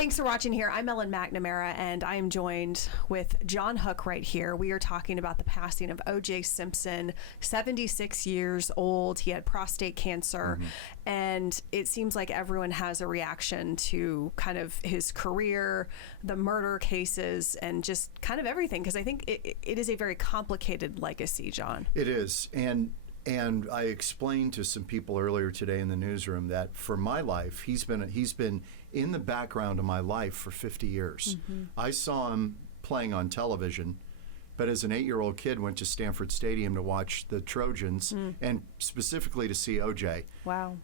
Thanks for watching here. I'm Ellen McNamara, and I am joined with John Hook right here. We are talking about the passing of O.J. Simpson, 76 years old. He had prostate cancer, and it seems like everyone has a reaction to kind of his career, the murder cases, and just kind of everything, because I think it is a very complicated legacy, John. It is, and I explained to some people earlier today in the newsroom that for my life, he's been in the background of my life for 50 years. I saw him playing on television, but as an 8-year-old kid, went to Stanford Stadium to watch the Trojans and specifically to see OJ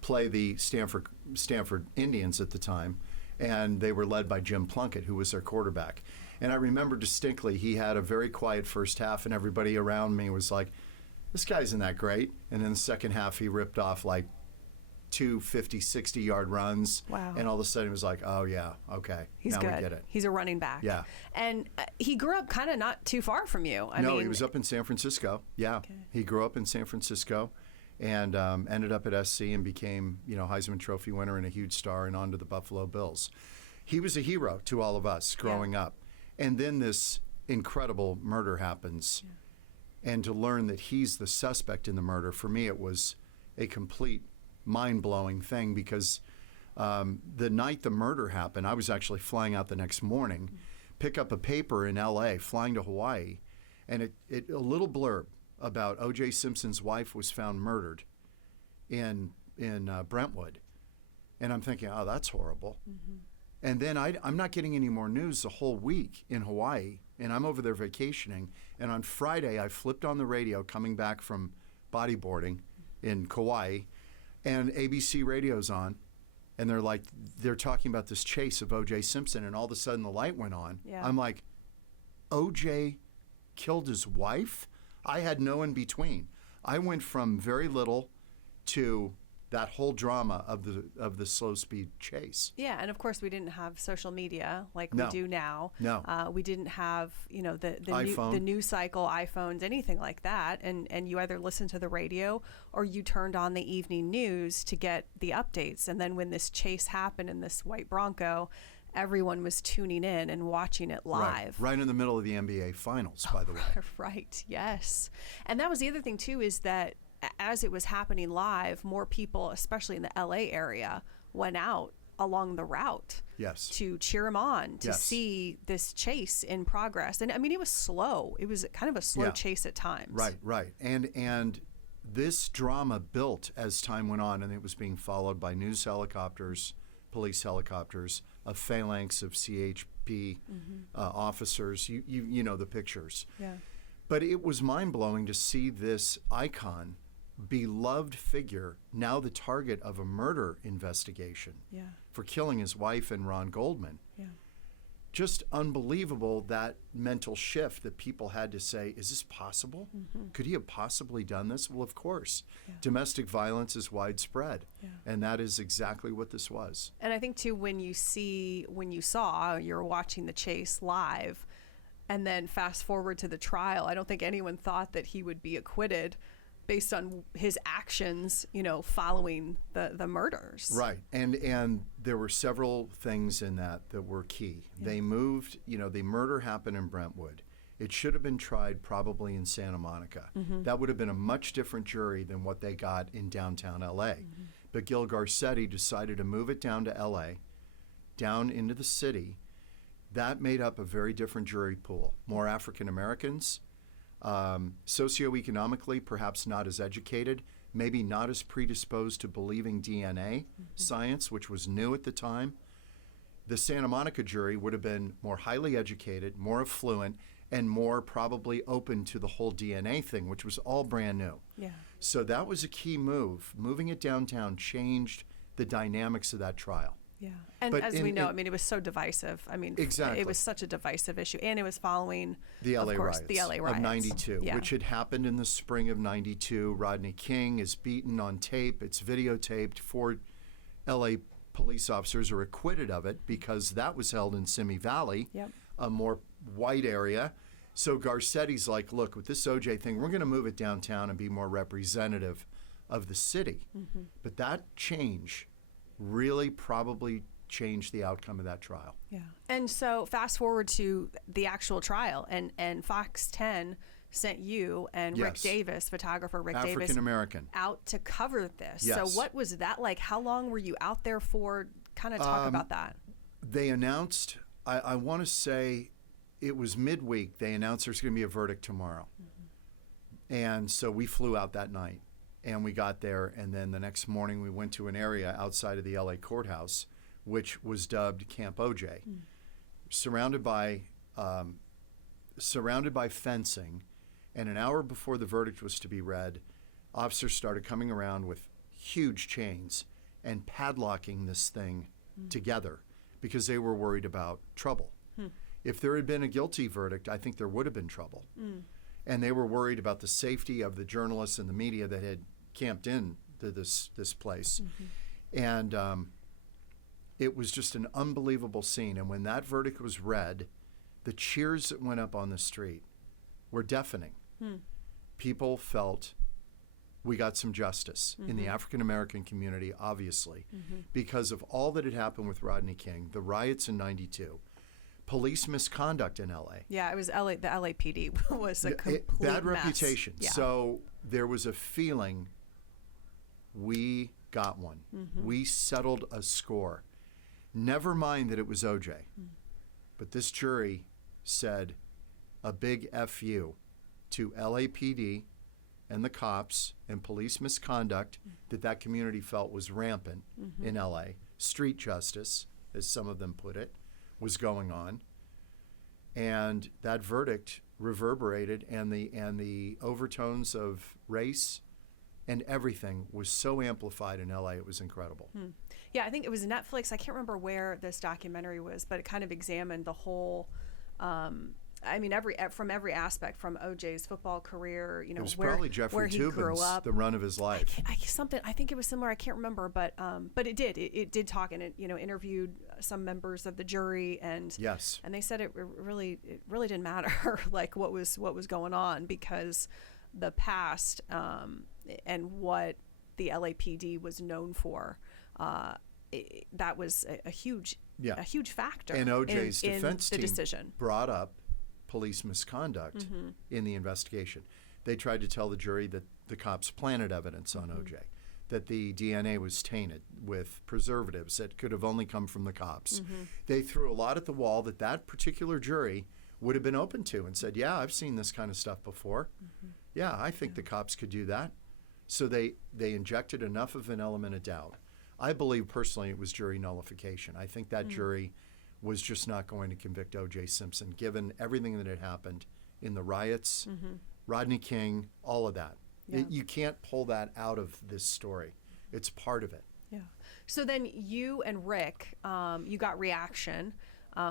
play the Stanford Indians at the time, and they were led by Jim Plunkett, who was their quarterback. And I remember distinctly, he had a very quiet first half, and everybody around me was like, this guy isn't that great. And in the second half, he ripped off like 2 50, 60-yard runs. And all of a sudden, it was like, oh, yeah, okay. He's now good. We get it. He's a running back. Yeah. And he grew up kind of not too far from you. I mean, he was up in San Francisco. Yeah. Okay. He grew up in San Francisco and ended up at SC and became, Heisman Trophy winner and a huge star and on to the Buffalo Bills. He was a hero to all of us growing up. And then this incredible murder happens. Yeah. And to learn that he's the suspect in the murder, for me, it was a complete mind-blowing thing because the night the murder happened, I was actually flying out the next morning, pick up a paper in L.A., flying to Hawaii, and a little blurb about O.J. Simpson's wife was found murdered in Brentwood. And I'm thinking, oh, that's horrible. And then I'm not getting any more news the whole week in Hawaii, and I'm over there vacationing. And on Friday, I flipped on the radio coming back from bodyboarding in Kauai, and ABC radio's on, and they're talking about this chase of O.J. Simpson, and all of a sudden the light went on. I'm like, O.J. killed his wife? I had no in between. I went from very little to that whole drama of the slow speed chase. Yeah, and of course we didn't have social media like we do now. We didn't have the news cycle, iPhones, anything like that. And you either listened to the radio or you turned on the evening news to get the updates. And then when this chase happened in this white Bronco, everyone was tuning in and watching it live. Right in the middle of the NBA Finals, by the way. Right. Yes, and that was the other thing too, is that as it was happening live, more people, especially in the LA area, went out along the route to cheer him on, to see this chase in progress. And I mean, it was slow. It was kind of a slow chase at times. Right. And this drama built as time went on, and it was being followed by news helicopters, police helicopters, a phalanx of CHP officers. You know the pictures. Yeah. But it was mind-blowing to see this icon, beloved figure, now the target of a murder investigation for killing his wife and Ron Goldman. Just unbelievable, that mental shift that people had to say, is this possible? Could he have possibly done this? Well, of course. Domestic violence is widespread, and that is exactly what this was. And I think, too, when you're watching the chase live, and then fast forward to the trial, I don't think anyone thought that he would be acquitted based on his actions, following the murders. Right. And there were several things in that were key. They moved, the murder happened in Brentwood. It should have been tried probably in Santa Monica. That would have been a much different jury than what they got in downtown L.A. But Gil Garcetti decided to move it down to L.A., down into the city. That made up a very different jury pool. More African Americans, socioeconomically perhaps not as educated, maybe not as predisposed to believing DNA science, which was new at the time. The Santa Monica jury would have been more highly educated, more affluent, and more probably open to the whole DNA thing, which was all brand new. So that was a key move. Moving it downtown changed the dynamics of that trial. And as we know, it was so divisive. Exactly. It was such a divisive issue, and it was following the LA riots of '92, which had happened in the spring of '92. Rodney King is beaten on tape. It's videotaped. 4 LA police officers are acquitted of it because that was held in Simi Valley, a more white area. So Garcetti's like, look, with this OJ thing, we're going to move it downtown and be more representative of the city. But that change really probably change the outcome of that trial. Yeah. And so fast forward to the actual trial, and Fox 10 sent you and Rick Yes. Davis, photographer Rick Davis, African American. out to cover this. Yes. So what was that like? How long were you out there for? Kind of talk about that. They announced, I want to say it was midweek, they announced there's going to be a verdict tomorrow. And so we flew out that night, and we got there, and then the next morning we went to an area outside of the LA courthouse, which was dubbed Camp OJ, surrounded by fencing. And an hour before the verdict was to be read, officers started coming around with huge chains and padlocking this thing together because they were worried about trouble. If there had been a guilty verdict, I think there would have been trouble. And they were worried about the safety of the journalists and the media that had camped in to this place. And it was just an unbelievable scene. And when that verdict was read, the cheers that went up on the street were deafening. People felt we got some justice in the African American community, obviously, because of all that had happened with Rodney King, the riots in '92, police misconduct in LA. Yeah, it was LA. The LAPD was a complete bad mess. reputation. Yeah. So there was a feeling we got one. We settled a score. Never mind that it was OJ, but this jury said a big F you to LAPD and the cops and police misconduct that community felt was rampant in LA. Street justice, as some of them put it, was going on. And that verdict reverberated, and the overtones of race and everything was so amplified in LA, it was incredible. Yeah, I think it was Netflix. I can't remember where this documentary was, but it kind of examined the whole. I mean, from every aspect, from OJ's football career, It was where probably Jeffrey he grew Toobin's up. the run of his life. I think it was similar. I can't remember, but it did talk, and it interviewed some members of the jury, and Yes. and they said it really didn't matter like what was going on, because the past and what the LAPD was known for, that was a huge factor. And OJ's in defense the team decision. brought up police misconduct in the investigation. They tried to tell the jury that the cops planted evidence on OJ, that the DNA was tainted with preservatives that could have only come from the cops. They threw a lot at the wall that particular jury would have been open to and said, yeah, I've seen this kind of stuff before. Yeah, I think the cops could do that. So they injected enough of an element of doubt. I believe personally it was jury nullification. I think that jury was just not going to convict O.J. Simpson, given everything that had happened in the riots, Rodney King, all of that. Yeah. You can't pull that out of this story. It's part of it. Yeah. So then you and Rick, you got reaction,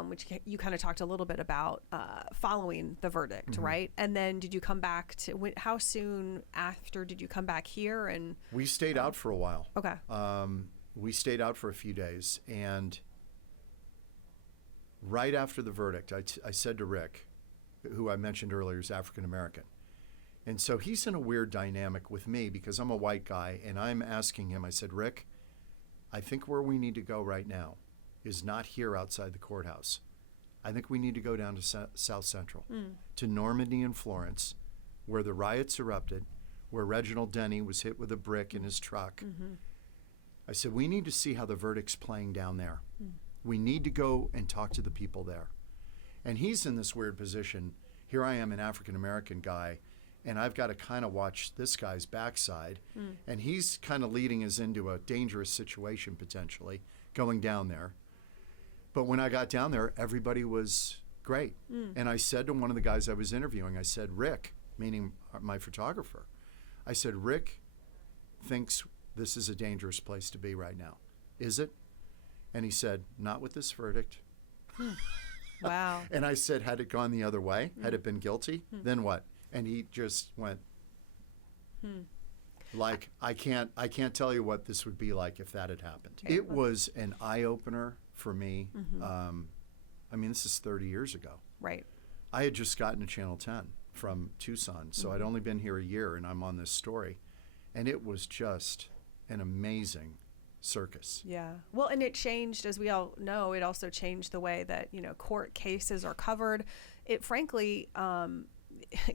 which you kind of talked a little bit about following the verdict, right? And then did you come back to? How soon after did you come back here? And We stayed out for a while. okay. We stayed out for a few days, and right after the verdict, I said to Rick, who I mentioned earlier is African American, and so he's in a weird dynamic with me because I'm a white guy, and I'm asking him, I said, Rick, I think where we need to go right now is not here outside the courthouse. I think we need to go down to South Central, to Normandy and Florence, where the riots erupted, where Reginald Denny was hit with a brick in his truck. I said, we need to see how the verdict's playing down there. We need to go and talk to the people there. And he's in this weird position. Here I am, an African-American guy, and I've got to kind of watch this guy's backside. And he's kind of leading us into a dangerous situation, potentially, going down there. But when I got down there, everybody was great. And I said to one of the guys I was interviewing, I said, Rick, meaning my photographer, I said, Rick thinks this is a dangerous place to be right now. Is it? And he said, not with this verdict. Wow. And I said, had it gone the other way, had it been guilty, then what? And he just went, like, I can't tell you what this would be like if that had happened. It was an eye-opener for me. I mean, this is 30 years ago. Right. I had just gotten to Channel 10 from Tucson, so I'd only been here a year, and I'm on this story. And it was just an amazing circus. Yeah. Well, and it changed, as we all know, it also changed the way that, court cases are covered. It frankly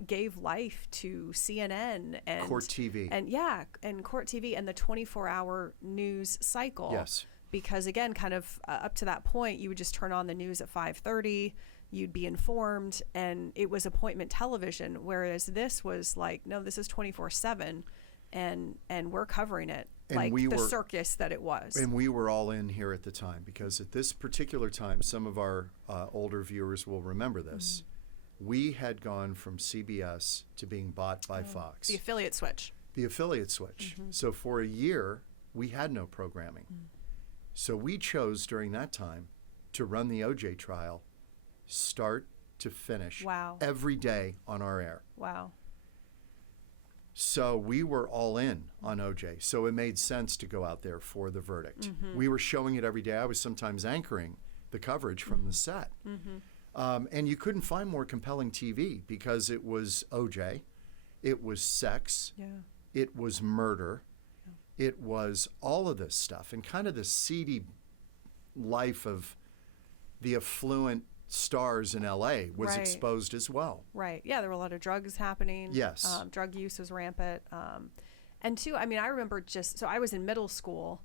gave life to CNN and Court TV. And Court TV and the 24-hour news cycle. Yes. Because again, kind of up to that point, you would just turn on the news at 5:30, you'd be informed, and it was appointment television. Whereas this was like, no, this is 24/7, and we're covering it. And like the circus that it was. And we were all in here at the time, because at this particular time, some of our older viewers will remember this. We had gone from CBS to being bought by Fox. The affiliate switch. So for a year, we had no programming. So we chose during that time to run the OJ trial, start to finish, every day on our air. Wow. So we were all in on OJ. So it made sense to go out there for the verdict. We were showing it every day. I was sometimes anchoring the coverage from the set. And you couldn't find more compelling TV, because it was OJ, it was sex, it was murder, it was all of this stuff, and kind of the seedy life of the affluent stars in LA was exposed as well. Right. Yeah, there were a lot of drugs happening. Yes. Drug use was rampant. And two, I mean, I remember so I was in middle school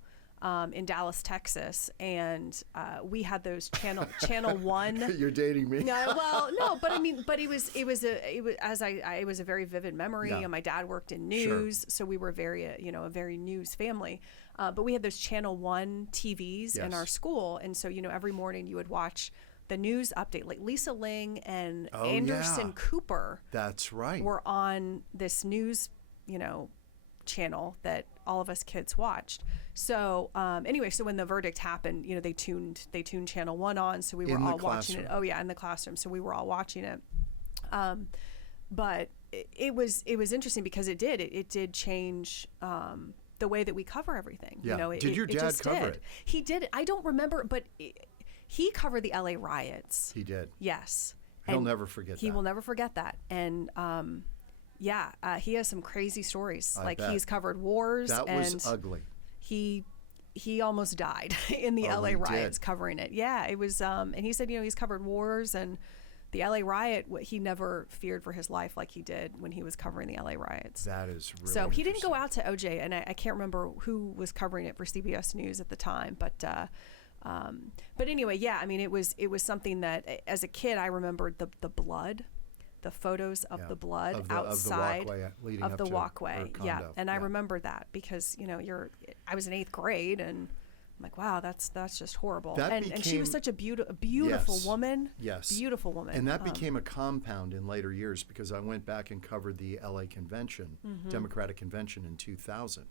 in Dallas, Texas, and we had those channel 1. You're dating me. No, well, no, but I mean, but it was a very vivid memory. Yeah. And my dad worked in news, so we were a very news family. But we had those channel 1 TVs in our school, and so every morning you would watch the news update, like Lisa Ling and Anderson Cooper. That's right. Were on this news, channel that all of us kids watched. So anyway, so when the verdict happened, they tuned channel 1 on, so we were all watching it. Oh yeah, in the classroom. So we were all watching it. But it was interesting because it did change the way that we cover everything. Yeah. Did your dad cover it? He did. I don't remember, but he covered the LA riots. He did. Yes. He'll never forget that. He will never forget that. And he has some crazy stories. I bet. He's covered wars. That was ugly. He almost died in the LA riots covering it. Yeah, it was. And he said, he's covered wars, and the LA riot, he never feared for his life like he did when he was covering the LA riots. That is really so he didn't go out to OJ, and I can't remember who was covering it for CBS News at the time, but anyway, yeah, I mean, it was something that as a kid I remembered the blood, the photos of the blood outside of the walkway. Yeah, and I remember that because I was in 8th grade, and I'm like, wow, that's just horrible. And she was such a beautiful woman. Yes, beautiful woman. And that became a compound in later years, because I went back and covered the LA convention, Democratic convention in 2000.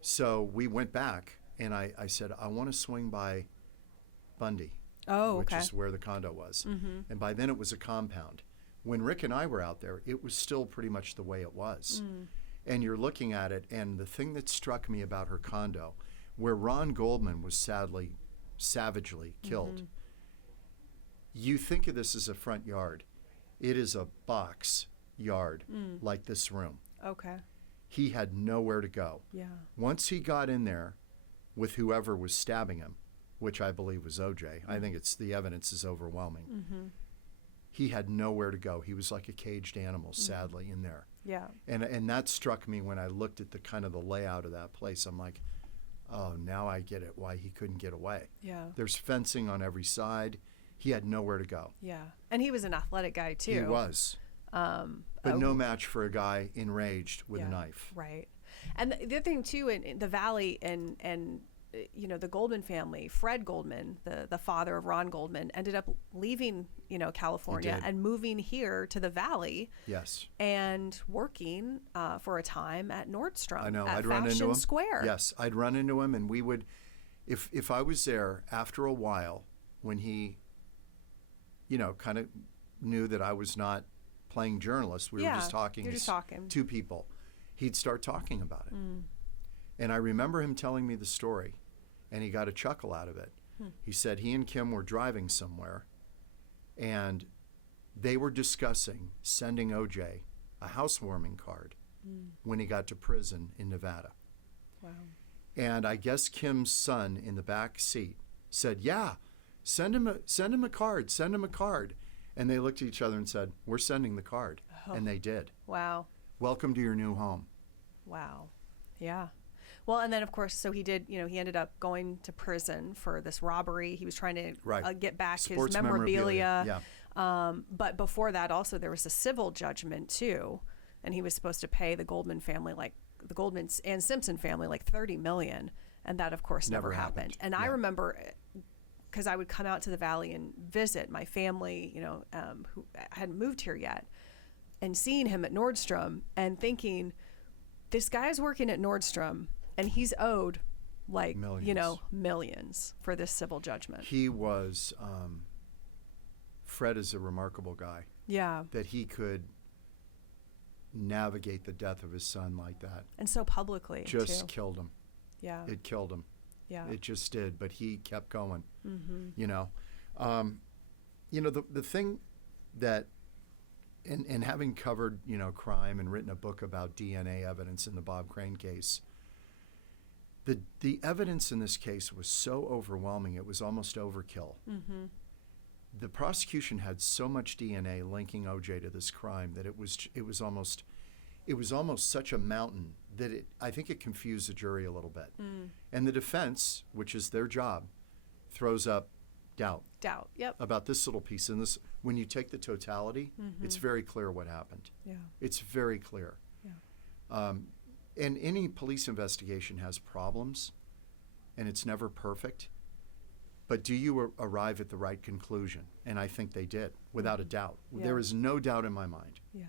So we went back, and I said, I want to swing by Bundy, which is where the condo was. And by then it was a compound. When Rick and I were out there, it was still pretty much the way it was. And you're looking at it, and the thing that struck me about her condo, where Ron Goldman was savagely killed, you think of this as a front yard. It is a box yard like this room. Okay. He had nowhere to go. Yeah. Once he got in there with whoever was stabbing him, which I believe was OJ, I think the evidence is overwhelming. He had nowhere to go. He was like a caged animal, sadly, in there. Yeah. And that struck me when I looked at the kind of the layout of that place. I'm like, oh, now I get it, why he couldn't get away. Yeah. There's fencing on every side. He had nowhere to go. Yeah. And he was an athletic guy, too. He was. But no match for a guy enraged with a knife. Right. And the other thing, too, in the Valley and the Goldman family, Fred Goldman, the father of Ron Goldman, ended up leaving, California and moving here to the Valley. Yes. And working for a time at Nordstrom. I know. At I'd run into him. Square. Yes. I'd run into him, and we would, if I was there after a while, when he, kind of knew that I was not playing journalist, we were just talking. You're just talking. Two people. He'd start talking about it. And I remember him telling me the story, and he got a chuckle out of it. He said he and Kim were driving somewhere, and they were discussing sending OJ a housewarming card when he got to prison in Nevada. Wow. And I guess Kim's son in the back seat said, "Yeah, send him a card, send him a card." And they looked at each other and said, "We're sending the card." Oh. And they did. Wow. Welcome to your new home. Wow. Yeah. Well, and then of course, so he did, he ended up going to prison for this robbery. He was trying to get back Sports his memorabilia. Yeah. But before that, also, there was a civil judgment too. And he was supposed to pay the Goldman family, like the Goldman and Simpson family, like $30 million. And that, of course, never happened. And I remember, because I would come out to the Valley and visit my family, who hadn't moved here yet, and seeing him at Nordstrom and thinking, this guy's working at Nordstrom and he's owed like, millions for this civil judgment. He was, Fred is a remarkable guy. Yeah. That he could navigate the death of his son like that. And so publicly, just killed him. Yeah. It killed him. Yeah. It just did, but he kept going. Mm-hmm. The thing that, and having covered, crime and written a book about DNA evidence in the Bob Crane case, the evidence in this case was so overwhelming, it was almost overkill. Mm-hmm. The prosecution had so much DNA linking OJ to this crime that it was almost such a mountain that I think it confused the jury a little bit. Mm. And the defense, which is their job, throws up doubt. Yep. About this little piece. And this, when you take the totality, it's very clear what happened. Yeah. It's very clear. Yeah. And any police investigation has problems, and it's never perfect. But do you arrive at the right conclusion? And I think they did, without a doubt. Yeah. There is no doubt in my mind. Yeah.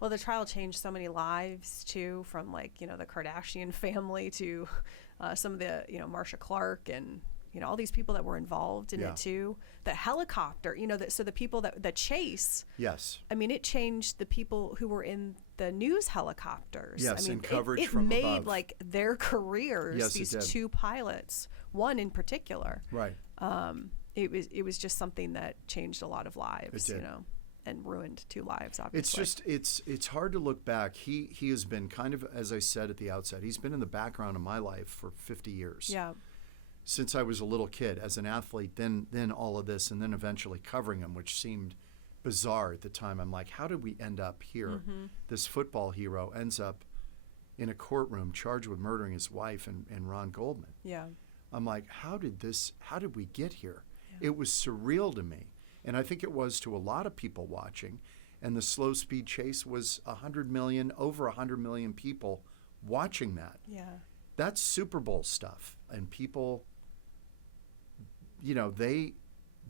Well, the trial changed so many lives, too, from, the Kardashian family to some of the, Marsha Clark and, all these people that were involved in it, too. The helicopter, so the people the chase. Yes. I mean, it changed the people who were in the news helicopters. Yes, I mean, and coverage it from made, above. their careers, Yes, these it did. two pilots, one in particular. Right. It was just something that changed a lot of lives, It did. and ruined two lives, obviously. It's hard to look back. He has been kind of, as I said at the outset, he's been in the background of my life for 50 years. Yeah. Since I was a little kid, as an athlete, then all of this, and then eventually covering him, which seemed bizarre at the time. I'm like, how did we end up here? Mm-hmm. This football hero ends up in a courtroom charged with murdering his wife and Ron Goldman. Yeah. I'm like, how did we get here? Yeah. It was surreal to me. And I think it was to a lot of people watching. And the slow speed chase was over 100 million people watching that. Yeah. That's Super Bowl stuff. And people, they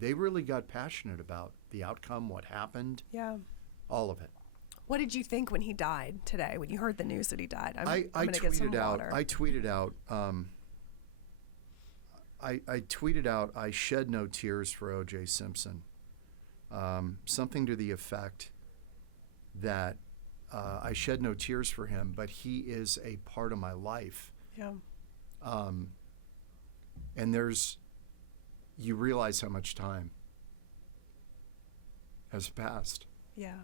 really got passionate about the outcome, what happened. Yeah. All of it. What did you think when he died today, when you heard the news that he died? I'm I going to get some water. I tweeted out, I shed no tears for O.J. Simpson. Something to the effect that I shed no tears for him, but he is a part of my life. Yeah. And you realize how much time has passed. Yeah.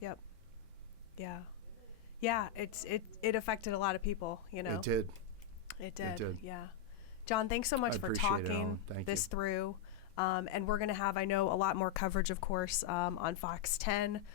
Yep. Yeah. Yeah. It affected a lot of people, It did. It did. It did. Yeah. John, thanks so much for talking this through. And we're going to have, I know, a lot more coverage, of course, on Fox 10